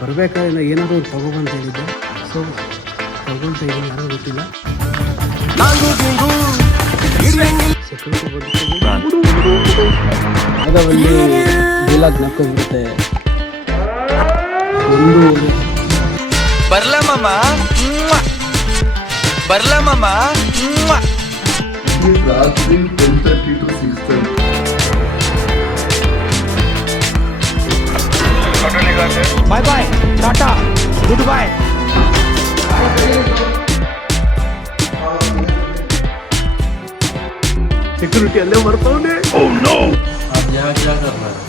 ಬರಬೇಕಾದ್ರೆ ಏನಾದರೂ ಒಂದು ತಗೊಬಂತ ಹೇಳಿದ್ದೆ. ಸೊ ತಗೊಂತ ಇದ್ದೀನಿ ಯಾರೂ ಗೊತ್ತಿಲ್ಲ. ಸೆಕ್ಯೂರಿಟಿ ಆಗ ಅಲ್ಲಿ ಡೀಲಾಗ್ ನಕ್ಕೋಗ್ಬಿಡುತ್ತೆ ಒಂದು ಬರ್ಲ ಮಾಮ. ಬರ್ಲ ಮಾಮ. ರಾತ್ರಿ ten thirty to six thirty bye bye tata good bye security ಅಲ್ಲೇ ಬರ್ತಾವನೆ आप यहाँ क्या कर रहे हैं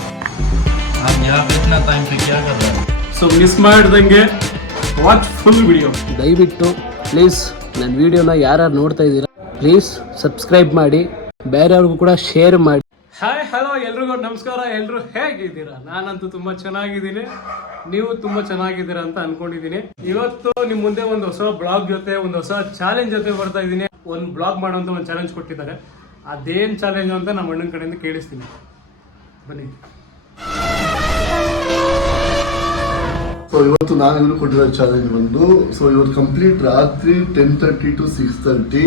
आप यहाँ पे इतना टाइम से क्या कर रहे हैं ಸೊ ಮಿಸ್ ಮಾಡ್ದಂಗೆ ವಾಚ್ ಫುಲ್ ವಿಡಿಯೋ ದಯವಿಟ್ಟು ಪ್ಲೀಸ್ ನನ್ನ ವಿಡಿಯೋನ ಯಾರ್ಯಾರು ನೋಡ್ತಾ ಇದ್ದೀರಾ ಪ್ಲೀಸ್ ಸಬ್ಸ್ಕ್ರೈಬ್ ಮಾಡಿ ಬೇರೆಯವ್ರಿಗೂ ಕೂಡ ಶೇರ್ ಮಾಡಿ ಹಾಯ್ ಹಲೋ ಎಲ್ರಿಗೂ ನಮಸ್ಕಾರ ಎಲ್ಲರೂ ಹೇಗಿದ್ದೀರಾ? ನಾನಂತೂ ತುಂಬಾ ಚೆನ್ನಾಗಿದ್ದೀನಿ. ನೀವು ತುಂಬಾ ಚೆನ್ನಾಗಿದ್ದೀರಾ ಅಂತ ಅನ್ಕೊಂಡಿದ್ದೀನಿ. ಇವತ್ತು ನಿಮ್ ಮುಂದೆ ಒಂದು ಹೊಸ ಬ್ಲಾಗ್ ಜೊತೆ, ಒಂದು ಹೊಸ ಚಾಲೆಂಜ್ ಜೊತೆ ಬರ್ತಾ ಇದ್ದೀನಿ. ಒಂದು ಬ್ಲಾಗ್ ಮಾಡುವಂತ ಒಂದು ಚಾಲೆಂಜ್ ಕೊಟ್ಟಿದ್ದಾರೆ. ಅದೇನ್ ಚಾಲೆಂಜ್ ಅಂತ ನಮ್ಮ ಅಣ್ಣನ ಕಡೆಯಿಂದ ಕೇಳಿಸ್ತೀನಿ. ಬನ್ನಿ. ಸೊ ಇವತ್ತು ನಾನು ಇವರು ಕೊಟ್ಟಿರೋ ಚಾಲೆಂಜ್ ಬಂದು ಸೊ ಇವತ್ತು ಕಂಪ್ಲೀಟ್ ರಾತ್ರಿ ten thirty to six thirty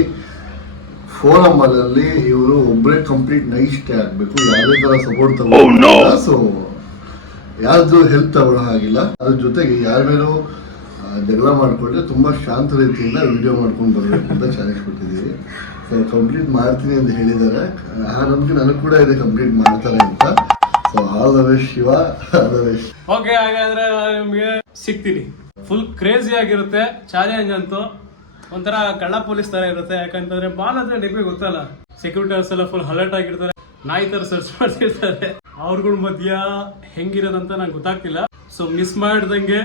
forum ಅಲ್ಲಿ ಇವರು ಒಬ್ಬರೇ ಕಂಪ್ಲೀಟ್ ನೈಟ್ ಆಗ್ಬೇಕು ಆಗಬೇಕು ಯಾವುದೇ ತರ ಸಪೋರ್ಟ್ ತಗೊಂಡಿಲ್ಲ ಸೊ ಯಾರ್ದು ಹೆಲ್ಪ್ ತಗೊಳ್ಳೋ ಹಾಗಿಲ್ಲ ಅದ್ರ ಜೊತೆಗೆ ಯಾರ ಮೇಲೂ ಆ, ಜಗಳ ಮಾಡ್ಕೊಂಡ್ರೆ ತುಂಬಾ ಶಾಂತ ರೀತಿಯಿಂದ ವಿಡಿಯೋ ಮಾಡ್ಕೊಂಡು ಬರಬೇಕು ಅಂತ ಚಾಲೆಂಜ್ ಕೊಟ್ಟಿದ್ದೀವಿ. ಸೊ ಕಂಪ್ಲೀಟ್ ಮಾಡ್ತೀನಿ ಅಂತ ಹೇಳಿದ್ದಾರೆ. ಆ ನಂಬಿಕೆ ನನಗೆ ಕೂಡ ಇದೆ ಕಂಪ್ಲೀಟ್ ಮಾಡ್ತಾರೆ ಅಂತ. So all the best Shiva. All the best okay ಹಾಗಾದ್ರೆ ನಿಮಗೆ ಸಿಗ್ತೀನಿ. ಫುಲ್ ಕ್ರೇಜಿ ಆಗಿರುತ್ತೆ. ಚಾಲೆಂಜ್ ಅಂತೂ. ಒಂಥರ ಕಳ್ಳ ಪೊಲೀಸ್ ತರ ಇರುತ್ತೆ ಯಾಕಂತಂದ್ರೆ ಬಾಲ್ ಅಂದ್ರೆ ನಿಮಗೆ ಗೊತ್ತಲ್ಲ. ಸೆಕ್ಯೂರಿಟೀಸ್ ಎಲ್ಲ ಫುಲ್ ಅಲರ್ಟ್ ಆಗಿರ್ತಾರೆ ನಾಯಿ ತರ ಸರ್ಚ್ ಮಾಡ್ತಿರ್ತಾರೆ. ಅವ್ರಗಳ ಮಧ್ಯ ಹೆಂಗಿರೋದಂತ ನಂಗೆ ಗೊತ್ತಾಗ್ತಿಲ್ಲ. ಸೊ ಮಿಸ್ ಮಾಡ್ದಂಗೆ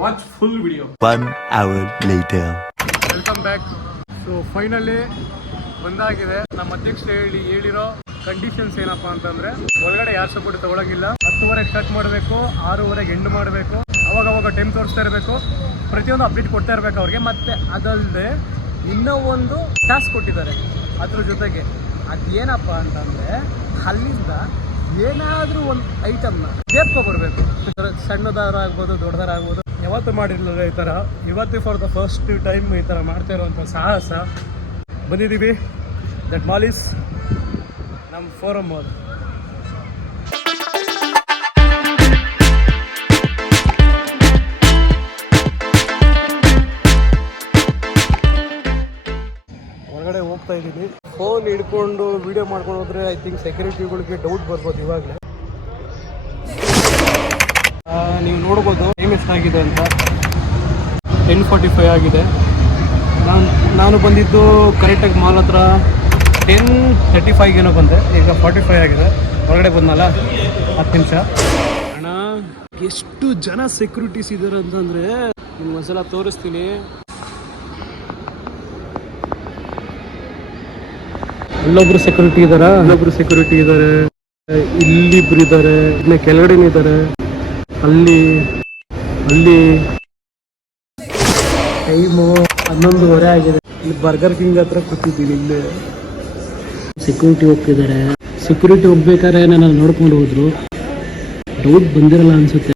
watch full video one hour later welcome back so finally ಬಂದಾಗಿದೆ. ನಮ್ಮ ಅಧ್ಯಕ್ಷ ಹೇಳಿ ಹೇಳಿರೋ ಕಂಡೀಷನ್ಸ್ ಏನಪ್ಪಾ ಅಂತಂದ್ರೆ ಒಳಗಡೆ ಯಾರು ಸಪೋರ್ಟ್ ತಗೊಳಂಗಿಲ್ಲ. ಹತ್ತುವರೆಗೆ ಸ್ಟಾರ್ಟ್ ಮಾಡಬೇಕು ಆರೂವರೆಗೆ ಎಂಡ್ ಮಾಡಬೇಕು. ಅವಾಗ ಅವಾಗ ಟೈಮ್ ತೋರಿಸ್ತಾ ಇರಬೇಕು. ಪ್ರತಿಯೊಂದು ಅಪ್ಡೇಟ್ ಕೊಡ್ತಾ ಇರಬೇಕು ಅವ್ರಿಗೆ. ಮತ್ತೆ ಅದಲ್ಲದೆ ಇನ್ನೂ ಒಂದು ಟಾಸ್ಕ್ ಕೊಟ್ಟಿದ್ದಾರೆ. ಅದ್ರ ಜೊತೆಗೆ ಅದೇನಪ್ಪ ಅಂತಂದ್ರೆ ಅಲ್ಲಿಂದ ಏನಾದರೂ ಒಂದು ಐಟಮ್ನ ಬರಬೇಕು ಸಣ್ಣದಾರ ಆಗ್ಬೋದು, ದೊಡ್ಡದಾರ ಆಗ್ಬೋದು. ಯಾವತ್ತೂ ಮಾಡಿರಲಿಲ್ಲ ಈ ಥರ ಇವತ್ತು ಫಾರ್ ದ ಫಸ್ಟ್ ಟೈಮ್ ಈ ಥರ ಮಾಡ್ತಾ ಇರುವಂಥ ಸಾಹಸ ಬಂದಿದ್ದೀವಿ. ದಟ್ ಮಾಲೀಸ್ ನಮ್ಮ ಫೋರಮ್ ಮಾಲ್ ಹೋಗ್ತಾ ಇದ್ದೀನಿ. ಫೋನ್ ಹಿಡ್ಕೊಂಡು ವಿಡಿಯೋ ಮಾಡ್ಕೊಂಡು ಹೋದ್ರೆ ಐ ಥಿಂಕ್ ಸೆಕ್ಯೂರಿಟಿಗಳಿಗೆ ಡೌಟ್ ಬರ್ಬೋದು ಇವಾಗಲೇ. ನೀವು ನೋಡ್ಬೋದು ಟೈಮ್ ಎಷ್ಟಾಗಿದೆ ಅಂತ. ಟೆನ್ ಫಾರ್ಟಿ ಫೈವ್ ಆಗಿದೆ. ನಾನು ನಾನು ಬಂದಿದ್ದು ಕರೆಕ್ಟಾಗಿ ಮಾಲ್ ಹತ್ರ ಟೆನ್ ತರ್ಟಿ ಫೈವ್ ಏನೋ ಬಂದೆ. ಈಗ ಫಾರ್ಟಿ ಫೈವ್ ಆಗಿದೆ. ಹೊರಗಡೆ ಬಂದಲ್ಲ ಹತ್ತು ನಿಮಿಷ. ಅಣ್ಣ, ಎಷ್ಟು ಜನ ಸೆಕ್ಯೂರಿಟೀಸ್ ಇದ್ದಾರೆ ಅಂತಂದರೆ ನಿಮ್ಗೆ ಒಂದ್ಸಲ ತೋರಿಸ್ತೀನಿ. ಅಲ್ಲೊಬ್ರು ಸೆಕ್ಯೂರಿಟಿ ಇದಾರ? ಅಲ್ಲೊಬ್ರು ಸೆಕ್ಯೂರಿಟಿ ಇದ್ದಾರೆ ಇಲ್ಲಿಬ್ರು ಇದ್ದಾರೆ ಇನ್ನ ಕೆಳಗಡೆ ಇದ್ದಾರೆ ಅಲ್ಲಿ ಅಲ್ಲಿ. ಟೈಮು ಹನ್ನೊಂದುವರೆ ಆಗಿದೆ. ಇಲ್ಲಿ ಬರ್ಗರ್ ಕಿಂಗ್ ಹತ್ರ ಕೂತಿದ್ದೀನಿ ಇಲ್ಲಿ. ಸೆಕ್ಯೂರಿಟಿ ಹೋಗ್ತಿದ್ದಾರೆ ಸೆಕ್ಯೂರಿಟಿ ಹೋಗ್ಬೇಕಾದ್ರೆ ನಾನು ನೋಡ್ಕೊಂಡು ಹೋದ್ರು. ಡೌಟ್ ಬಂದಿರಲ್ಲ ಅನ್ಸುತ್ತೆ.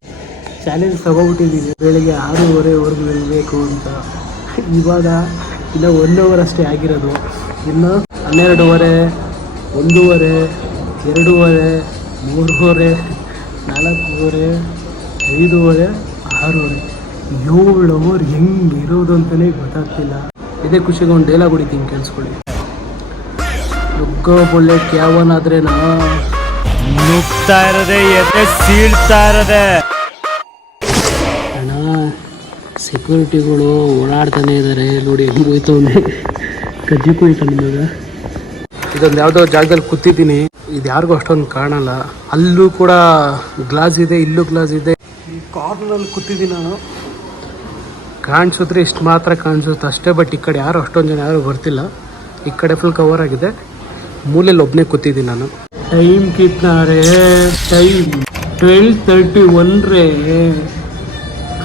ಚಾಲೆಂಜ್ ತಗೋಬಿಟ್ಟಿದ್ದೀನಿ. ಬೆಳಿಗ್ಗೆ ಆರೂವರೆವರೆಗೂ ಇರಬೇಕು ಅಂತ. ಇವಾಗ ಇನ್ನು ಒನ್ ಅವರ್ ಅಷ್ಟೇ ಆಗಿರೋದು. ಇನ್ನು ಹನ್ನೆರಡೂವರೆ ಒಂದೂವರೆ ಎರಡೂವರೆ ಮೂರುವರೆ ನಾಲ್ಕೂವರೆ ಐದೂವರೆ ಆರೂವರೆ. ಏಳು ಅವರ್ ಹೆಂಗೆ ಇರೋದು ಅಂತಲೇ ಗೊತ್ತಾಗ್ತಿಲ್ಲ. ಇದೇ ಖುಷಿಗೆ ಒಂದು ಡೈಲಾಗ್ ಹೊಡಿತೀನಿ ಕೇಳಿಸ್ಕೊಳ್ಳಿ. ನುಗ್ಗೋ ಆದರೆ ನಾ ನುಗ್ತಾ ಇರದೆ ಎದೆ ಸೀಳ್ತಾ ಇರದೆ. ಅಣ್ಣ ಸೆಕ್ಯೂರಿಟಿಗಳು ಓಡಾಡ್ತಾನೆ ಇದ್ದಾರೆ ನೋಡಿ ಹೆಂಗೆ ಹೋಯ್ತವನೆ ಕಜ್ಜಿ ಕುಯ್ತಾನೆ ಇವಾಗ. ಇದೊಂದು ಯಾವುದೋ ಜಾಗದಲ್ಲಿ ಕೂತಿದ್ದೀನಿ. ಇದು ಯಾರಿಗೂ ಅಷ್ಟೊಂದು ಕಾಣಲ್ಲ. ಅಲ್ಲೂ ಕೂಡ ಗ್ಲಾಸ್ ಇದೆ, ಇಲ್ಲೂ ಗ್ಲಾಸ್ ಇದೆ. ಈ ಕಾರ್ನರಲ್ಲಿ ಕೂತಿದ್ದೀನಿ ನಾನು. ಕಾಣಿಸಿದ್ರೆ ಇಷ್ಟು ಮಾತ್ರ ಕಾಣಿಸುತ್ತೆ ಅಷ್ಟೇ, ಬಟ್ ಈ ಕಡೆ ಯಾರು ಅಷ್ಟೊಂದು ಜನ ಯಾರು ಬರ್ತಿಲ್ಲ. ಈ ಕಡೆ ಫುಲ್ ಕವರ್ ಆಗಿದೆ. ಮೂಲೆಯಲ್ಲಿ ಒಬ್ಬನೇ ಕೂತಿದ್ದೀನಿ ನಾನು. ಟೈಮ್ ಕಿತ್ನಾರೆ, ಟೈಮ್ ಟ್ವೆಲ್ ತರ್ಟಿ ಒನ್ ರೇ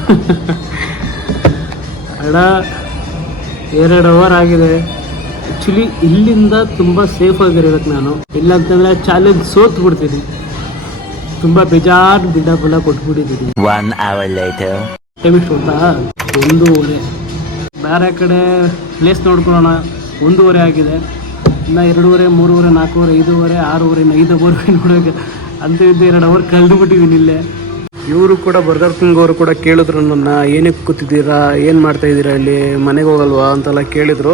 ಅಣ್ಣ ಎರಡು ಅವರ್ ಆಗಿದೆ. ಆ್ಯಕ್ಚುಲಿ ಇಲ್ಲಿಂದ ತುಂಬ ಸೇಫ್ ಆಗಿರ್ಬೇಕು ನಾನು. ಇಲ್ಲ ಅಂತಂದರೆ ಚಾಲೆಂಜ್ ಸೋತ್ ಬಿಡ್ತೀನಿ. ತುಂಬ ಬೇಜಾರು ಬಿಲ್ಡಪ್ ಎಲ್ಲ ಕೊಟ್ಬಿಟ್ಟಿದ್ದೀನಿ. One hour later. ಟೈಮ್ ಎಷ್ಟು ಗೊತ್ತಾ ಒಂದೂವರೆ. ಬೇರೆ ಕಡೆ ಪ್ಲೇಸ್ ನೋಡ್ಕೊಳ್ಳೋಣ. ಒಂದೂವರೆ ಆಗಿದೆ. ಇನ್ನು ಎರಡೂವರೆ ಮೂರುವರೆ ನಾಲ್ಕೂವರೆ ಐದೂವರೆ ಆರೂವರೆ ಐದುವರೆ ನೋಡೋಕೆ. ಅಂತ ಇದ್ದು ಎರಡು ಅವರ್ ಕಳೆದು ಬಿಟ್ಟಿದ್ದೀನಿ ಇಲ್ಲೇ. ಇವರು ಕೂಡ ಬರ್ದರ್ ಸಿಂಗ್ ಅವರು ಕೂಡ ಕೇಳಿದ್ರು ನನ್ನ ಏನಕ್ಕೆ ಕೂತಿದ್ದೀರಾ? ಏನು ಮಾಡ್ತಾ ಇದ್ದೀರಾ ಇಲ್ಲಿ? ಮನೆಗೆ ಹೋಗಲ್ವಾ? ಅಂತೆಲ್ಲ ಕೇಳಿದ್ರು.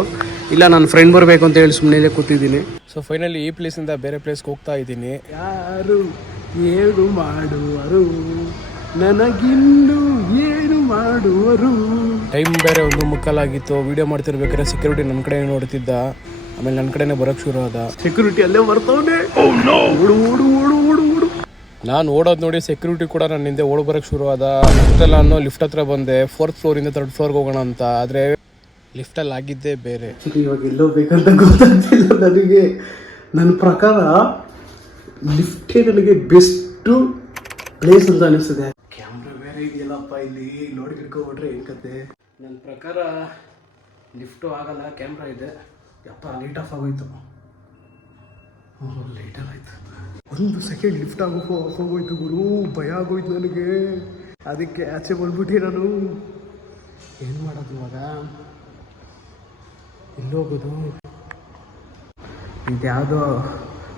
ಇಲ್ಲ ನನ್ನ ಫ್ರೆಂಡ್ ಬರಬೇಕು ಅಂತ ಹೇಳಿ ಸುಮ್ಮನೆ ಕೂತಿದ್ದೀನಿ. ಸೊ ಫೈನಲಿ ಈ ಪ್ಲೇಸಿಂದ ಬೇರೆ ಪ್ಲೇಸ್ಗೆ ಹೋಗ್ತಾ ಇದ್ದೀನಿ. ಯಾರು ಏನು ಮಾಡುವರು? ನನಗಿನ್ನು ಏನು ಮಾಡುವರು? ಟೈಮ್ ಬೇರೆ ಒಂದು ಮುಕ್ಕಾಲಾಗಿತ್ತು ವಿಡಿಯೋ ಮಾಡ್ತಿರ್ಬೇಕಾದ್ರೆ ಸೆಕ್ಯೂರಿಟಿ ನನ್ನ ಕಡೆ ನೋಡ್ತಿದ್ದ. ಆಮೇಲೆ ನನ್ನ ಕಡೆನೇ ಬರೋಕ್ಕೆ ಶುರು ಆದ. ಸೆಕ್ಯೂರಿಟಿ ಅಲ್ಲೇ ಬರ್ತವನೆ. ಓಡು ಓಡು ಓಡು ಓಡು ಓಡು. ನಾನು ಓಡೋದು ನೋಡಿ ಸೆಕ್ಯೂರಿಟಿ ಕೂಡ ನನ್ನ ಹಿಂದೆ ಓಡ್ ಬರೋಕ್ಕೆ ಶುರು ಆದ. ಅಷ್ಟೆಲ್ಲ ನಾನು ಲಿಫ್ಟ್ ಹತ್ರ ಬಂದೆ. ಫೋರ್ತ್ ಫ್ಲೋರಿಂದ ತರ್ಡ್ ಫ್ಲೋರ್ಗೆ ಹೋಗೋಣ ಅಂತ. ಆದರೆ ಲಿಫ್ಟಲ್ಲಿ ಆಗಿದ್ದೇ ಬೇರೆ. ಇವಾಗ ಎಲ್ಲೋ ಬೇಕಂತ ಗೊತ್ತಾಗ್ತಿಲ್ಲ. ನನಗೆ ನನ್ನ ಪ್ರಕಾರ ಲಿಫ್ಟೇ ನನಗೆ ಬೆಸ್ಟು ಪ್ಲೇಸ್ ಅಂತ ಅನಿಸ್ತದೆ. ಕ್ಯಾಮ್ರಾ ಬೇರೆ ಇದೆಯಲ್ಲಪ್ಪ ಇಲ್ಲಿ. ನೋಡಿ ಹಿಡ್ಕೊಬಿಟ್ರೆ ಏನು ಕತೆ? ನನ್ನ ಪ್ರಕಾರ ಲಿಫ್ಟು ಆಗಲ್ಲ ಕ್ಯಾಮ್ರಾ ಇದೆ. ಯಪ್ಪ ಲೈಟ್ ಆಫ್ ಆಗೋಯ್ತು. ಲೈಟ್ ಆಫ್ ಆಯ್ತು. ಒಂದು ಸೆಕೆಂಡ್ ಲಿಫ್ಟ್ ಆಗೋ ಆಫ್ ಆಗೋಯ್ತು ಗುರು. ಭಯ ಆಗೋಯ್ತು ನನಗೆ. ಅದಕ್ಕೆ ಆಚೆ ಬಂದ್ಬಿಟ್ಟಿ ನಾನು ಏನು ಮಾಡೋದು ಇವಾಗ? ಎಲ್ಲೋಗೋದು ಇದ್ಯಾವುದೋ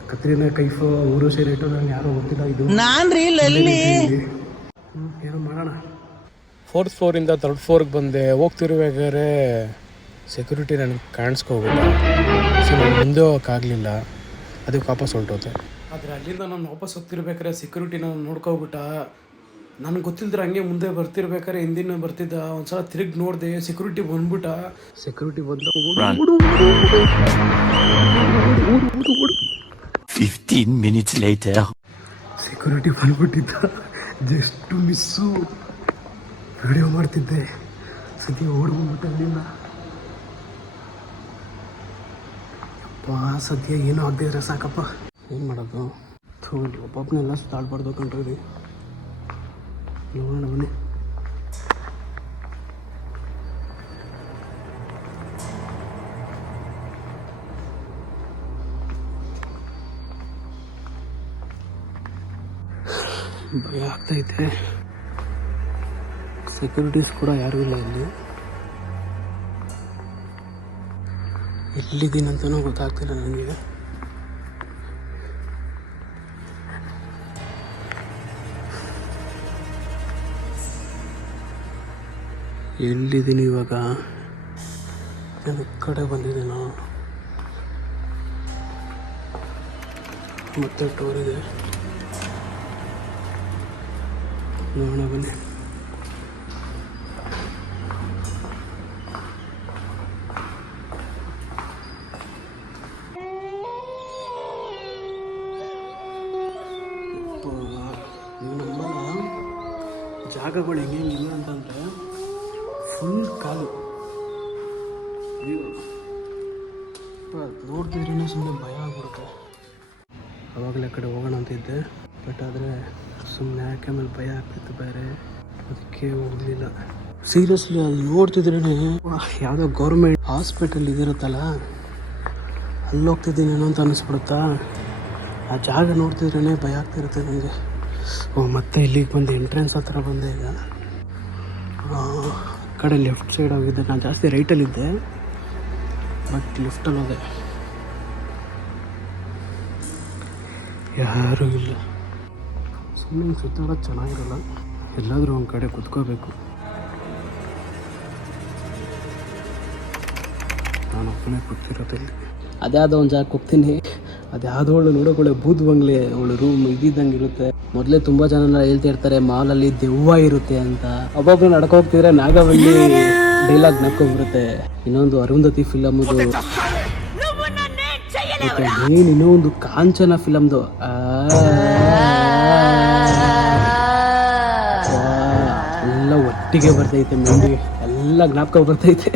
ಕತ್ರಿನ ಕೈಫು ಊರು ಸೇರಿಟ್ಟು ನಾನು ಯಾರೋ ಗೊತ್ತಿಲ್ಲ ಇದು. ನಾನು ಲಲ್ಲಿ ಹ್ಮ್, ಏನೋ ಮಾಡೋಣ. ಫೋರ್ತ್ ಫ್ಲೋರಿಂದ ತರ್ಡ್ ಫ್ಲೋರ್ಗೆ ಬಂದೆ. ಹೋಗ್ತಿರ್ಬೇಕಾದ್ರೆ ಸೆಕ್ಯೂರಿಟಿ ನನಗೆ ಕಾಣಿಸ್ಕೋಬೇಕು ಸೊ ನಾನು ಮುಂದೆ ಹೋಗೋಕ್ಕಾಗಲಿಲ್ಲ ಅದಕ್ಕೆ ವಾಪಸ್ ಹೊರಟೋತೆ ಆದರೆ ಅಲ್ಲಿಂದ ನಾನು ವಾಪಸ್ ಹೋಗ್ತಿರ್ಬೇಕಾದ್ರೆ ಸೆಕ್ಯೂರಿಟಿ ನಾನು ನೋಡ್ಕೊಬಿಟ್ಟ ನನಗೆ ಗೊತ್ತಿಲ್ದ್ರೆ ಹಂಗೆ ಮುಂದೆ ಬರ್ತಿರ್ಬೇಕಾದ್ರೆ ಹಿಂದಿನ ಬರ್ತಿದ್ದ ಒಂದ್ಸಲ ತಿರುಗಿ ನೋಡಿದೆ ಸೆಕ್ಯೂರಿಟಿ ಬಂದ್ಬಿಟ್ಟ. ಸೆಕ್ಯೂರಿಟಿ ಬಂದ ಓಡು, ಓಡು, ಓಡು. Fifteen minutes later. ಸೆಕ್ಯೂರಿಟಿ ಬಂದ್ಬಿಟ್ಟಿದ್ದ. ಜಸ್ಟ್ ಮಿಸ್ಸು ವಿಡಿಯೋ ಮಾಡ್ತಿದ್ದೆ. ಸದ್ಯ ಓಡಿ ಅಲ್ಲಿಂದ. ಅಪ್ಪ ಸದ್ಯ ಏನೂ ಆಗದಿದ್ರೆ ಸಾಕಪ್ಪ. ಏನು ಮಾಡೋದು? ಥೂ ಒಬ್ಬೊಬ್ಬನೆಲ್ಲ ಸುತ್ತಾಡ್ಬಾರ್ದು ಕಂಡ್ರಿ ನೋಡೋಣ ಬನ್ನಿ ಭಯ ಆಗ್ತೈತೆ. ಸೆಕ್ಯೂರಿಟೀಸ್ ಕೂಡ ಯಾರೂ ಇಲ್ಲ ಇಲ್ಲಿ. ಎಲ್ಲಿದ್ದೀನಂತನೂ ಗೊತ್ತಾಗ್ತಿಲ್ಲ ನನಗೆ. ಎಲ್ಲಿದ್ದೀನಿ ಇವಾಗ? ನಾನು ಕಡೆ ಬಂದಿದ್ದೀನೋ ಮತ್ತೆ ಟೂರ್ ಇದೆ. ನೋಡೋಣ ಬನ್ನಿ ಯಪ್ಪ, ನೀವು ನಂಬಲ್ಲ ಜಾಗಗಳು ಹೆಂಗೆ ಹೆಂಗಿಲ್ಲ ಅಂತಂದರೆ ಫುಲ್ ಕಾಲು ಅಯ್ಯೋ ನೋಡ್ತಿದ್ರೇ ಸುಮ್ಮನೆ ಭಯ ಆಗ್ಬಿಡುತ್ತೆ. ಅವಾಗಲೇ ಕಡೆ ಹೋಗೋಣ ಅಂತ ಇದ್ದೆ. ಬಟ್ ಆದರೆ ಸುಮ್ಮನೆ ಯಾಕೆ ಆಮೇಲೆ ಭಯ ಆಗ್ತಿತ್ತು ಬೇರೆ. ಅದಕ್ಕೆ ಹೋಗಲಿಲ್ಲ. ಸೀರಿಯಸ್ಲಿ ಅದು ನೋಡ್ತಿದ್ರೇ ಯಾವುದೋ ಗೌರ್ಮೆಂಟ್ ಹಾಸ್ಪಿಟಲ್ ಇದಿರುತ್ತಲ್ಲ, ಅಲ್ಲಿ ಹೋಗ್ತಿದ್ದೀನೇನೋ ಅಂತ ಅನ್ನಿಸ್ಬಿಡುತ್ತಾ ಆ ಜಾಗ ನೋಡ್ತಿದ್ರೇ ಭಯ ಆಗ್ತಿರುತ್ತೆ ನನಗೆ. ಓ, ಮತ್ತೆ ಇಲ್ಲಿಗೆ ಬಂದು ಎಂಟ್ರೆನ್ಸ್ ಹತ್ರ ಬಂದೆ ಈಗ. ಕಡೆ ಲೆಫ್ಟ್ ಸೈಡ್ ಹೋಗಿದ್ದೆ ನಾನು ಜಾಸ್ತಿ ರೈಟಲ್ಲಿದ್ದೆ ಬಟ್ ಲೆಫ್ಟಲ್ಲಿ ಹೋದೆ ಯಾರೂ ಇಲ್ಲ. ಸುಮ್ಮನೆ ಸುತ್ತಾಡೋದು ಚೆನ್ನಾಗಿರಲ್ಲ. ಎಲ್ಲಾದರೂ ಒಂದು ಕಡೆ ಕುತ್ಕೋಬೇಕು. ನಾನು ಒಬ್ಬನೇ ಕೂತಿರೋದಲ್ಲಿ. ಅದ್ಯಾವುದೋ ಒಂದು ಜಾಗಕ್ಕೆ ಹೋಗ್ತೀನಿ. ಅದ್ಯಾವುದೋ ಅವಳು ನೋಡೋಕೊಳ್ಳೆ ಬೂದ್ ಬಂಗ್ಲೆ ಅವಳು ರೂಮ್ ಇದ್ದಿದ್ದಂಗೆ ಇರುತ್ತೆ. ಮೊದಲೇ ತುಂಬ ಜನ ಹೇಳ್ತಾ ಇರ್ತಾರೆ ಮಾಲಲ್ಲಿ ದೆವ್ವ ಇರುತ್ತೆ ಅಂತ. ಒಬ್ಬೊಬ್ರು ನಡ್ಕೊ ಹೋಗ್ತಿದ್ರೆ ನಾಗವಲ್ಲಿ ಡೈಲಾಗ್ ನಕ್ಕೊಂಡ್ಬಿಡುತ್ತೆ ಇನ್ನೊಂದು ಅರುಂಧತಿ ಫಿಲಮ್ದು ಮೇನ್ ಇನ್ನೂ ಒಂದು ಕಾಂಚನ ಫಿಲಮ್ದು? ಎಲ್ಲ ಒಟ್ಟಿಗೆ ಬರ್ತೈತೆ ಮಂಡಿ. ಎಲ್ಲ ಜ್ಞಾಪಕ ಬರ್ತೈತೆ.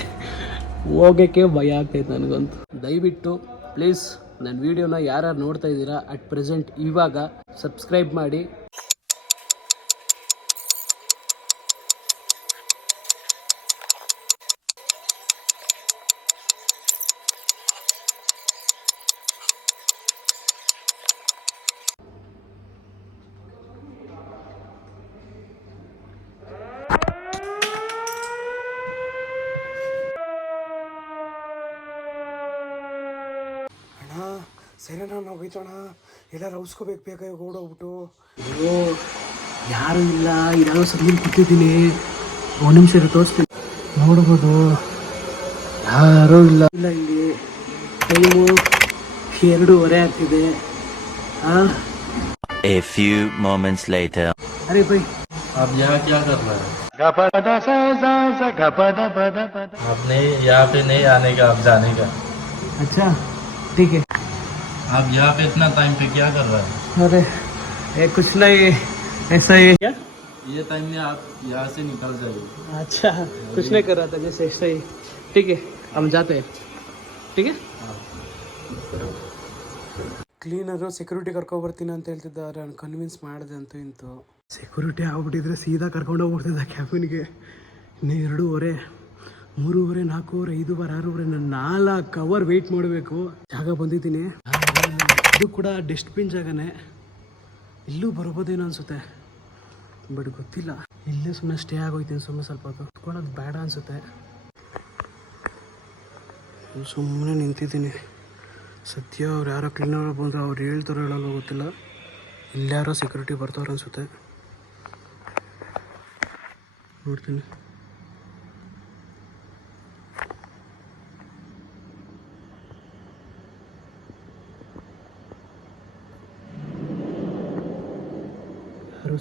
ಹೋಗೋಕ್ಕೆ ಭಯ ಆಗ್ತೈತೆ ನನಗಂತೂ. ದಯವಿಟ್ಟು ಪ್ಲೀಸ್ ನನ್ನ ವಿಡಿಯೋನ ಯಾರ್ಯಾರು ನೋಡ್ತಾ ಇದ್ದೀರಾ, ಅಟ್ ಪ್ರೆಸೆಂಟ್ ಇವಾಗ ಸಬ್ಸ್ಕ್ರೈಬ್ ಮಾಡಿ. ಸರಿ ನಾವು ಹೋಯ್ತೋಣ ಎಲ್ಲಾರು ಔಸ್ಕೋಬೇಕು ಬೇಕಾಗಿ ಓಡೋಗ್ಬಿಟ್ಟು ಅಯ್ಯೋ ಯಾರು ಇಲ್ಲ ಇದಾವ ಸರಿ ಕೂತಿದ್ದೀನಿ ಒಂದು ನಿಮಿಷ ಇರು ತೋರಿಸ್ತೀನಿ ನೋಡ್ಬೋದು ಯಾರೂ ಇಲ್ಲ ಇಲ್ಲ ಇಲ್ಲಿ ಟೈಮು ಎರಡೂವರೆ ಆಗ್ತಿದೆ ಹಾಂ A few moments later. ಅರೆ ಬೈ आप यहाँ क्या कर रहे हैं आपने यहाँ पे नहीं आने का आप जाने का अच्छा ठीक है आप यहाँ पे इतना टाइम पे क्या कर रहे हैं अरे ये कुछ नहीं ऐसा ही क्या ये टाइम में आप यहाँ से निकल जाइए अच्छा कुछ नहीं कर रहा था जैसे ऐसा ही ठीक है हम जाते हैं ठीक है ಕ್ಲೀನರು ಸೆಕ್ಯೂರಿಟಿ ಕರ್ಕೊಬರ್ತೀನಿ ಅಂತ ಹೇಳ್ತಿದ್ದಾರೆ ನಾನು ಕನ್ವಿನ್ಸ್ ಮಾಡಿದೆ ಅಂತೂ ಇಂತು ಸೆಕ್ಯೂರಿಟಿ ಆಗ್ಬಿಟ್ಟಿದ್ರೆ ಸೀದಾ ಕರ್ಕೊಂಡು ಹೋಗ್ಬಿಡ್ತಿದ್ದ ಕ್ಯಾಬಿನ್ಗೆ ಇನ್ನೂ ಎರಡೂವರೆ ಮೂರುವರೆ, ನಾಲ್ಕೂವರೆ, ಐದುವರೆ, ಆರೂವರೆ, ನಾನು ನಾಲ್ಕು ಅವರ್ ವೆಯ್ಟ್ ಮಾಡಬೇಕು. ಜಾಗ ಬಂದಿದ್ದೀನಿ. ಇದು ಕೂಡ ಡಸ್ಟ್ಬಿನ್ ಜಾಗನೇ. ಇಲ್ಲೂ ಬರ್ಬೋದೇನೋ ಅನಿಸುತ್ತೆ. ಬಟ್ ಗೊತ್ತಿಲ್ಲ. ಇಲ್ಲೇ ಸುಮ್ಮನೆ ಸ್ಟೇ ಆಗೋಯ್ತೀನಿ ಸುಮ್ಮನೆ ಸ್ವಲ್ಪ ಕುತ್ಕೊಳ್ಳೋದು ಬೇಡ ಅನಿಸುತ್ತೆ. ಸುಮ್ಮನೆ ನಿಂತಿದ್ದೀನಿ. ಸದ್ಯ ಅವ್ರು ಯಾರೋ ಕ್ಲೀನರ್ ಬಂದ್ರೆ, ಅವ್ರು ಹೇಳ್ತಾರೋ ಹೇಳಲ್ಲ ಗೊತ್ತಿಲ್ಲ. ಇಲ್ಲಾರೋ ಸೆಕ್ಯೂರಿಟಿ ಬರ್ತಾರ ಅನಿಸುತ್ತೆ. ನೋಡ್ತೀನಿ.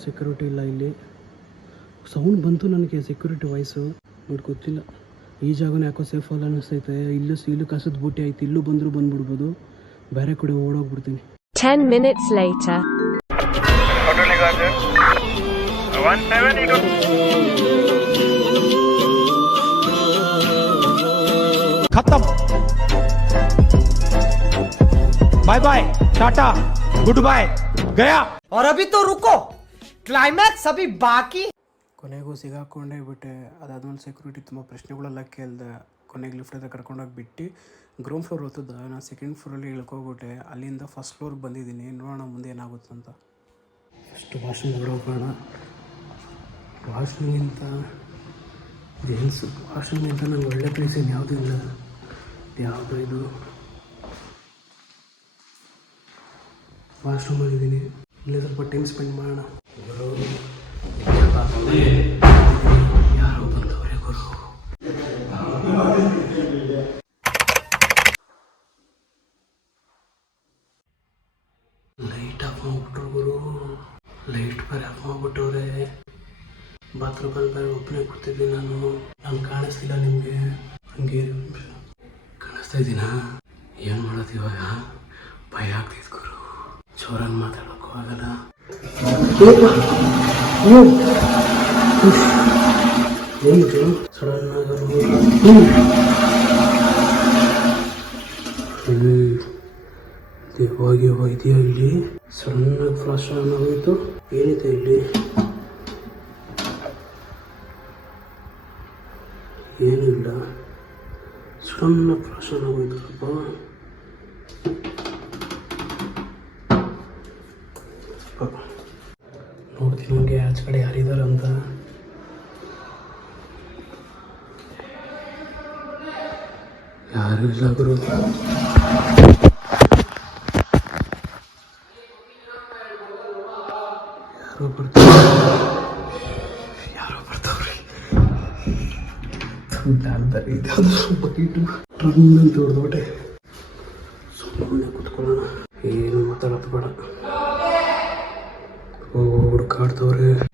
ಸೆಕ್ಯೂರಿಟಿ ಇಲ್ಲ ಇಲ್ಲಿ ಸೌಂಡ್ ಬಂತು ನನಗೆ ಸೆಕ್ಯೂರಿಟಿ ವಾಯ್ಸು ಬಟ್ ಗೊತ್ತಿಲ್ಲ ಈ ಜಾಗನ ಯಾಕೋ ಸೇಫ್ ಅಲ್ಲ ಅನ್ನಿಸ್ತೈತೆ ಇಲ್ಲೂ ಇಲ್ಲೂ ಕಸದ ಬೂಟಿ ಆಯ್ತು ಇಲ್ಲೂ ಬಂದರೂ ಬಂದ್ಬಿಡ್ಬೋದು ಬೇರೆ ಕಡೆ ಓಡೋಗ್ಬಿಡ್ತೀನಿ 10 minutes later. खत्म bye bye tata good bye गया और अभी तो रुको ಕ್ಲೈಮ್ಯಾಕ್ಸ್ ಅಭಿ ಬಾಕಿ? ಕೊನೆಗೂ ಸಿಗಾಕೊಂಡೇ ಬಿಟ್ಟೆ. ಅದಾದ್ಮೇಲೆ ಸೆಕ್ಯೂರಿಟಿ ತುಂಬ ಪ್ರಶ್ನೆಗಳೆಲ್ಲ ಕೇಳಿದೆ. ಕೊನೆಗೆ ಲಿಫ್ಟ್ ಹತ್ರ ಕರ್ಕೊಂಡೋಗಿ ಬಿಟ್ಟು ಗ್ರೌಂಡ್ ಫ್ಲೋರ್ ಹೊತ್ತದ ನಾನು ಸೆಕೆಂಡ್ ಫ್ಲೋರಲ್ಲಿ ಇಳ್ಕೋಗ್ಬಿಟ್ಟೆ ಅಲ್ಲಿಂದ ಫಸ್ಟ್ ಫ್ಲೋರ್ ಬಂದಿದ್ದೀನಿ. ನೋಡೋಣ ಮುಂದೆ ಏನಾಗುತ್ತೆ ಅಂತ ಎಷ್ಟು ವಾಶ್ರೂಮ್ ಹೊರಡೋಗೋಣ ವಾಶ್ರೂಮ್ಗಿಂತ ಜೆಂಟ್ಸ್ ವಾಶ್ರೂಮ್ಗಿಂತ ನಂಗೆ ಒಳ್ಳೆ ಪ್ಲೇಸ್ ಏನು ಯಾವುದೂ ಇಲ್ಲ. ಯಾವುದು ಇದು? ವಾಶ್ರೂಮಲ್ಲಿದ್ದೀನಿ ಇಲ್ಲೇ ಸ್ವಲ್ಪ ಟೈಮ್ ಸ್ಪೆಂಡ್ ಮಾಡೋಣ. ಯಾರೋ ಬಂದವರೇ ಗುರು ಲೈಟ್ ಆಫ್ ಮಾಡ್ಬಿಟ್ರು ಗುರು ಲೈಟ್ ಬೇರೆ ಆಫ್ ಮಾಡ್ಬಿಟ್ಟವ್ರೆ ಬಾತ್ರೂಮಲ್ಲಿ ಬೇರೆ ಒಬ್ಬನೇ ಕೂತಿದ್ದೆ ನಾನು ನಾನು ಕಾಣಿಸ್ತಿಲ್ಲ ನಿಮಗೆ ಹಂಗೆ. ಕಾಣಿಸ್ತಾ ಇದ್ದೀನಾ ಏನು ಮಾಡೋದು ಇವಾಗ ಭಯ ಆಗ್ತಿತ್ತು ಗುರು ಜೋರಾಗಿ ಮಾತಾಡೋಕ್ಕೂ ಆಗಲ್ಲ ದೇವಾಗಿ ಇದೆಯಾ ಇಲ್ಲಿ ಆಗಿ ಫ್ಲಾಶ್ ಆನ್ ಆಗೋಯ್ತು ಏನಿದೆ ಇಲ್ಲಿ ಏನಿಲ್ಲ. ಸಣ್ಣ ಫ್ಲಾಶ್ ಆನ್ ಆಗೋಯ್ತು ನೋಡ್ತೀನಿ ಹಂಗೆ ಆಚೆ ಕಡೆ ಯಾರಿದ್ದಾರೆ ಅಂತ. ಯಾರು ಇಲ್ಲ ಗುರು. ಯಾರೋ ಬರ್ತಾರೆ. ಯಾರೋ ಬರ್ತಾವ್ರಿ. ಅಂತಾರೆ ಇದಾದ್ರು ಬಕೀಟು ಟ್ರನ್ ಅಂತ ಹೊಡೆದ್ಬಿಟ್ಟೆ. ಹುಡ್ಕಾಡ್ತವ್ರೆ ಯಾರೋ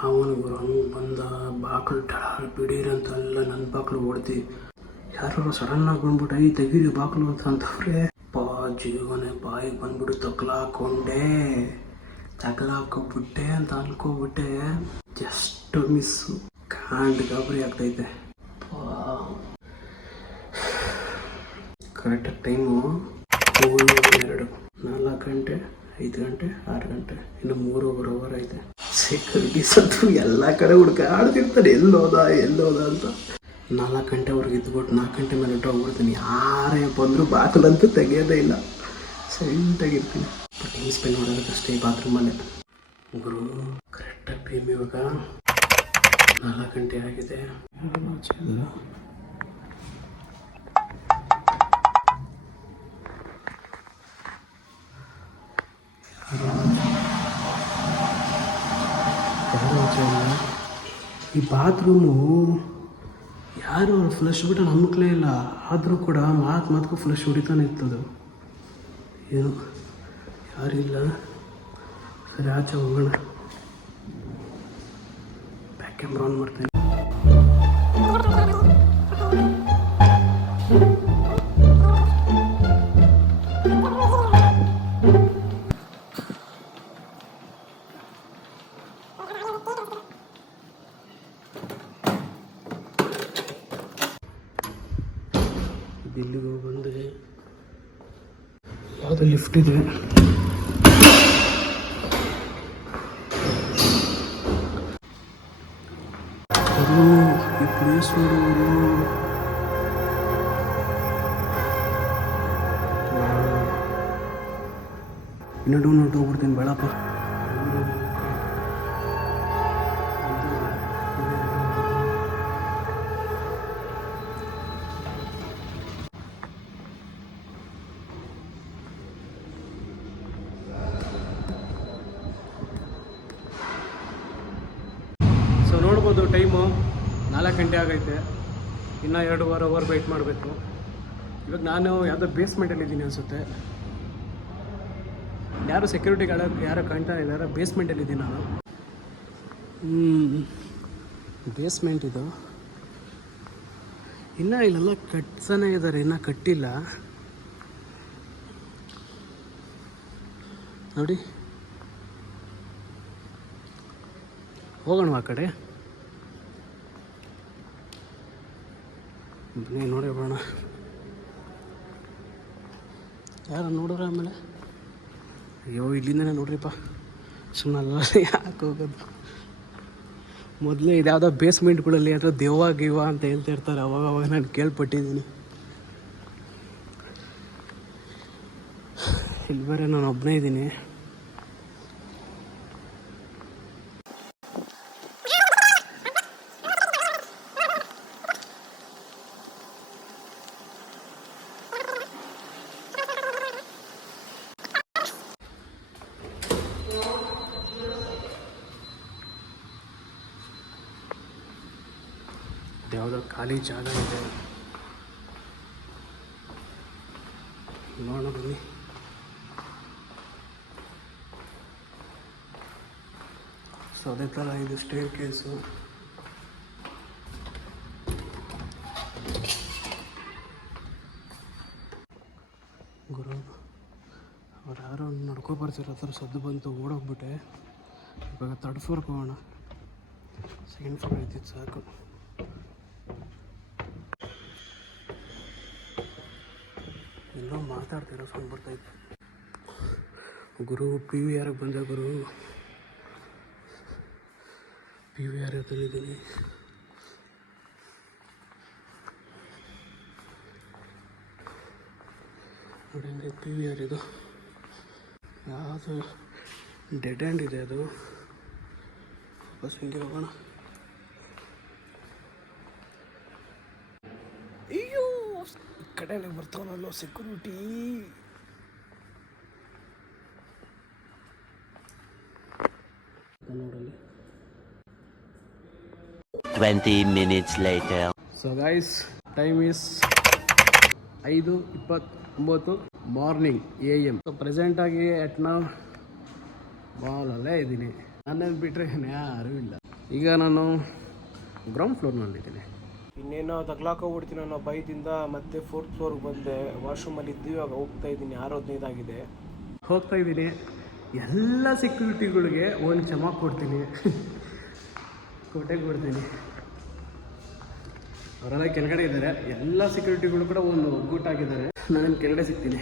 ಯಾವನು ಗುರು ಹಂಗೆ ಬಂದ, ಬಾಕ್ಲು ಟಳಾರ್ ಬಿಡೀರಂತೆಲ್ಲ ನನ್ನ ಬಾಕ್ಲು ಓಡ್ತಿ. ಯಾರು ಸಡನ್ನಾಗಿ ಬಂದ್ಬಿಟ್ಟು ಐ ತೆಗೀರಿ ಬಾಕ್ಲು ಅಂತ ಅಂತವ್ರೆ. ಪಾ, ಜೀವನೇ ಬಾಯಿಗೆ ಬಂದ್ಬಿಟ್ಟು ತಗ್ಲಾಕೊಂಡೆ ತಗ್ಲಾಕೊಬಿಟ್ಟೆ ಅಂತ ಅನ್ಕೋಬಿಟ್ಟೆ. ಜಸ್ಟ್ ಮಿಸ್ಸು ಕಾಂಡ್ ಗಾಬರಿ ಆಗ್ತೈತೆ. ಕರೆಕ್ಟಾಗಿ ಟೈಮು ಎರಡು ನಾಲ್ಕು ಗಂಟೆ, ಐದು ಗಂಟೆ, ಆರು ಗಂಟೆ, ಇನ್ನು ಮೂರುವರೆ ಅವರ್ ಐತೆ. ಸೆಕ್ಯೂರಿಟೀಸ್ ಸತ್ತು ಎಲ್ಲ ಕಡೆ ಹುಡುಕಾಡ್ತಿರ್ತಾರೆ ಎಲ್ಲೋದ ಎಲ್ಲೋದ ಅಂತ. ನಾಲ್ಕು ಗಂಟೆವರೆಗೆ ಇದ್ಬಿಟ್ಟು ನಾಲ್ಕು ಗಂಟೆ ಮೇಲೆ ಹೊಟ್ಟೋಗ್ಬಿಡ್ತೀನಿ ಯಾರೇ ಬಂದರೂ ಬಾಕಲಂತೂ ತೆಗಿಯೋದೇ ಇಲ್ಲ. ಸೈಲೆಂಟಾಗಿರ್ತೀನಿ ಟೈಮ್ ಸ್ಪೆಂಡ್ ಮಾಡೋದಕ್ಕಷ್ಟೇ ಬಾತ್ರೂಮಲ್ಲೇ ಗುರು ಕರೆಕ್ಟಾಗಿ ಟೈಮ್ ಇವಾಗ. ನಾಲ್ಕು ಗಂಟೆ ಆಗಿದೆ. ಯಾರು ಇಲ್ಲ ಈ ಬಾತ್ರೂಮು ಯಾರು ಫ್ಲಶ್ ಬಿಟ್ಟು ನಂಬಿಕಲೇ ಇಲ್ಲ. ಆದರೂ ಕೂಡ ಮಾತು ಮಾತಕ್ಕೂ ಫ್ಲಶ್ ಹೊಡಿತಾನೆ ಇತ್ತದು ಏನು? ಯಾರಿಲ್ಲ. ಸರಿ, ಆಚೆ ಹೋಗೋಣ. ಬ್ಯಾಕ್ ಕ್ಯಾಮ್ರಾ ಆನ್ ಮಾಡ್ತೀನಿ. ಇಲ್ಲಿಗೆ ಹೋಗಿ ಬಂದೆ ಯಾವುದೋ ಲಿಫ್ಟ್ ಇದೆ ಅದು ಈ ಪ್ಲೇಸ್ ನೋಡುವರು ಇನ್ನೊಂದು ನೋಟ್ ಹೋಗ್ಬಿಡ್ತೀನಿ ಬೇಡಪ್ಪ ಆಗೈತೆ ಇನ್ನೂ ಎರಡು ವಾರ ಅವರ್ ವೆಯ್ಟ್ ಮಾಡಬೇಕು. ಇವಾಗ ನಾನು ಯಾವುದೋ ಬೇಸ್ಮೆಂಟಲ್ಲಿ ಇದ್ದೀನಿ ಅನಿಸುತ್ತೆ. ಯಾರು ಸೆಕ್ಯೂರಿಟಿ ಗಾರ್ಡ್ ಯಾರು ಕಾಣ್ತಾ ಇದ್ದಾರೆ ಬೇಸ್ಮೆಂಟಲ್ಲಿ ಇದ್ದೀನಿ ನಾನು. ಬೇಸ್ಮೆಂಟ್ ಇದು. ಇನ್ನೂ ಇಲ್ಲೆಲ್ಲ ಕಟ್ಸನೇ ಇದ್ದಾರೆ ಇನ್ನೂ ಕಟ್ಟಿಲ್ಲ. ನೋಡಿ. ಹೋಗೋಣ ಆ ಕಡೆ. ಬನ್ನಿ, ನೋಡಿ ಬರೋಣ. ಯಾರು ನೋಡಿದ್ರೆ ಆಮೇಲೆ? ಅಯ್ಯೋ, ಇಲ್ಲಿಂದನೇ ನೋಡ್ರಿಪ್ಪ. ಸುಮ್ಮನೆ ಯಾಕೆ ಹೋಗೋದು? ಮೊದಲೇ ಇದ್ಯಾವುದೋ ಬೇಸ್ಮೆಂಟ್ಗಳಲ್ಲಿ ಅಥವಾ ದೇವ ಗಿವ್ವ ಅಂತ ಹೇಳ್ತಾ ಇರ್ತಾರೆ ಅವಾಗ ಅವಾಗ ನಾನು ಕೇಳ್ಪಟ್ಟಿದ್ದೀನಿ. ಇಲ್ಲಿ ಬೇರೆ ನಾನು ಒಬ್ಬನೇ ಇದ್ದೀನಿ. ಖಾಲಿ ಜಾಗ ಇದೆ. ನೋಡೋಣ ಬನ್ನಿ. ಸೊ, ಅದೇ ಥರ ಇದು ಸ್ಟೇರ್ ಕೇಸು ಗುರು, ಅವ್ರು ಯಾರೋ ನಡ್ಕೊ ಬರ್ತಿರೋ ಥರ ಸದ್ದು ಬಂತು, ಓಡೋಗ್ಬಿಟ್ಟೆ. ಇವಾಗ ತರ್ಡ್ ಫ್ಲೋರ್ಗೆ ಹೋಗೋಣ. ಸೆಕೆಂಡ್ ಫ್ಲೋರ್ ಐತಿತ್ತು ಸಾಕು. ಎಲ್ಲೋ ಮಾತಾಡ್ತಿರೋ ಸೌಂಡ್ ಬರ್ತೈತೆ ಗುರು ಪಿ ವಿ ಆರ್ಗೆ ಬಂದ ಗುರು. ಪಿ ವಿ ಆರ್ ತಂದಿದ್ದೀನಿ ನೋಡಿ ಪಿ ವಿ ಆರ್ ಇದು. ಯಾವುದು ಡೆಡ್ ಹ್ಯಾಂಡ್ ಇದೆ ಅದು. ವಾಪಸ್ ಹಿಂಗೆ ಹೋಗೋಣ ಅಯ್ಯೋ ಕಡೆನೇ ಬರ್ತಾವನಲ್ಲೋ ಸೆಕ್ಯೂರಿಟಿ ನೋಡಲ್ಲಿ 20 minutes later. So guys time is ಐದು ಇಪ್ಪತ್ತೊಂಬತ್ತು ಮಾರ್ನಿಂಗ್ ಎ ಎಂ ಸೊ ಪ್ರೆಸೆಂಟಾಗಿ ಎಟ್ ನಾವು ಮಾಲಲ್ಲೇ ಇದ್ದೀನಿ. ನನ್ನ ಬಿಟ್ಟರೆ ಯಾರೂ ಇಲ್ಲ. ಈಗ ನಾನು ಗ್ರೌಂಡ್ ಫ್ಲೋರ್ನಲ್ಲಿದ್ದೀನಿ ಇನ್ನೇನೋ ತಗ್ಲಾಕೋಗ್ಬಿಡ್ತೀನಿ ಅನ್ನೋ ಭಯದಿಂದ ಮತ್ತೆ ಫೋರ್ತ್ ಫ್ಲೋರ್ಗೆ ಬಂದೆ. ವಾಶ್ರೂಮಲ್ಲಿ ಇದ್ದೀವಿ ಇವಾಗ ಹೋಗ್ತಾ ಇದ್ದೀನಿ. ಆರು ಹದಿನೈದಾಗಿದೆ. ಹೋಗ್ತಾ ಇದ್ದೀನಿ. ಎಲ್ಲ ಸೆಕ್ಯೂರಿಟಿಗಳಿಗೆ ಒಂದು ಕ್ಷಮ ಕೊಡ್ತೀನಿ. ಕೊಟ್ಟೆ ಕೊಡ್ತೀನಿ ಅವರೆಲ್ಲ ಕೆಳಗಡೆ ಇದ್ದಾರೆ. ಎಲ್ಲ ಸೆಕ್ಯೂರಿಟಿಗಳು ಕೂಡ ಒಂದು ಒಗ್ಗೂಟಾಗಿದ್ದಾರೆ. ನಾನು ಕೆಳಗಡೆ ಸಿಗ್ತೀನಿ.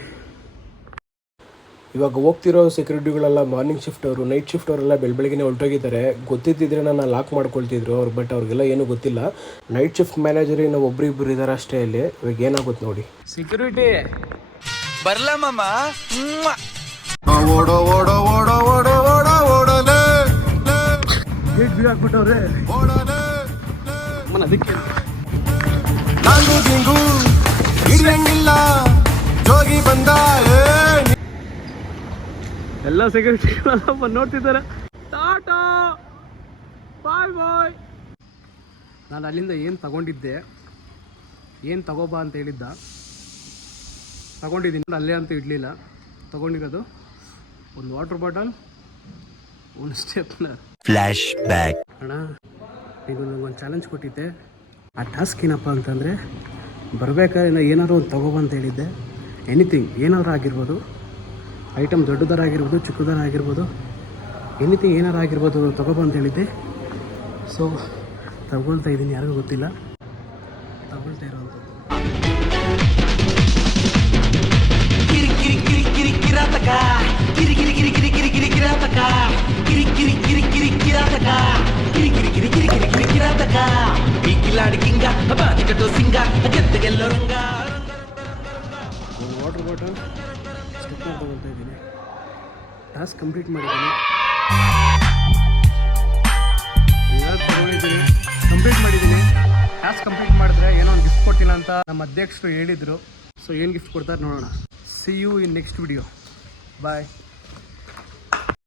ಇವಾಗ ಹೋಗ್ತಿರೋ ಸೆಕ್ಯೂರಿಟಿಗಳೆಲ್ಲ ಮಾರ್ನಿಂಗ್ ಶಿಫ್ಟ್ ಅವರು ನೈಟ್ ಶಿಫ್ಟ್ ಅವರೆಲ್ಲ ಬೆಳ ಬೆಳಗ್ಗೆ ಹೊರಟೋಗಿದ್ದಾರೆ. ಗೊತ್ತಿದ್ದಿದ್ರೆ ನಾನು ಲಾಕ್ ಮಾಡ್ಕೊಳ್ತಿದ್ರು ಅವ್ರು ಬಟ್ ಅವ್ರಿಗೆಲ್ಲ ಏನು ಗೊತ್ತಿಲ್ಲ. ನೈಟ್ ಶಿಫ್ಟ್ ಮ್ಯಾನೇಜರ್ ಇನ್ನು ಒಬ್ರು ಇಬ್ಬರು ಇದ್ದಾರೆ ಅಷ್ಟೇ ಇಲ್ಲಿ. ಇವಾಗ ಏನಾಗುತ್ತೆ ನೋಡಿ. ಸೆಕ್ಯೂರಿಟಿ ಓಡೋ ಓಡೋ ಓಡೋ ಓಡೋ ಓಡೋ ಓಡಲೇ ಗೇಟ್ ಬಿ ಹಾಕ್ಬಿಟ್ಟವ್ರೆ ಓಡಲೇ ಅಮ್ಮನ ಅದಕ್ಕೆ ನಾಂಗು ದಿಂಗು ಹಿಡಿಯಂಗಿಲ್ಲ. ಜೋಗಿ ಬಂದ ಎಲ್ಲ ಸೆಕ್ಯೂರಿಟಿಗಳೆಲ್ಲ ಬಂದು ನೋಡ್ತಿದ್ದಾರೆ. ಟಾಟಾ! ಬಾಯ್ ಬಾಯ್! ನಾನು ಅಲ್ಲಿಂದ ಏನು ತಗೊಂಡಿದ್ದೆ ಏನು ತಗೋಬಾ ಅಂತ ಹೇಳಿದ್ದ. ತಗೊಂಡಿದ್ದೀನಿ. ಅಲ್ಲೇ ಅಂತ ಇಡಲಿಲ್ಲ. ತಗೊಂಡಿರೋದು ಒಂದು ವಾಟರ್ ಬಾಟಲ್ ಒಂದು ಸ್ಟೆಪ್ನರ್ ಬ್ಯಾಕ್ ಅಣ್ಣ ಈಗ ಒಂದು ಚಾಲೆಂಜ್ ಕೊಟ್ಟಿದ್ದೆ. ಆ ಟಾಸ್ಕ್ ಏನಪ್ಪ ಅಂತಂದರೆ ಬರಬೇಕಾದ್ರೆ ಏನಾದರೂ ಒಂದು ಬಾ ಅಂತ ಹೇಳಿದ್ದೆ. ಎನಿಥಿಂಗ್ ಏನಾದರೂ ಆಗಿರ್ಬೋದು. ಐಟಮ್ ದೊಡ್ಡದಾರ ಆಗಿರ್ಬೋದು ಚಿಕ್ಕದಾರ ಆಗಿರ್ಬೋದು ಎನಿಥಿಂಗ್ ಏನಾರು ಆಗಿರ್ಬೋದು ತಗೋಬ ಅಂತ ಹೇಳಿದ್ದೆ ಸೊ ತಗೊಳ್ತಾ ಇದ್ದೀನಿ ಯಾರಿಗೂ ಗೊತ್ತಿಲ್ಲ ತಗೊಳ್ತಾ ಇರೋವಂಥದ್ದು ಒಂದು ವಾಟರ್ ಬಾಟಲ್ ಸ್ಟೆಪ್ನರ್ ತಗೊಳ್ತಾ ಇದ್ದೀನಿ. ಟಾಸ್ಕ್ ಕಂಪ್ಲೀಟ್ ಮಾಡಿದ್ದೀನಿ. ಕಂಪ್ಲೀಟ್ ಮಾಡಿದ್ದೀನಿ. ಟಾಸ್ಕ್ ಕಂಪ್ಲೀಟ್ ಮಾಡಿದ್ರೆ ಏನೋ ಒಂದು ಗಿಫ್ಟ್ ಕೊಡ್ತೀನಿ ಅಂತ ನಮ್ಮ ಅಧ್ಯಕ್ಷರು ಹೇಳಿದರು. ಸೊ ಏನು ಗಿಫ್ಟ್ ಕೊಡ್ತಾರೆ ನೋಡೋಣ. See you in next video bye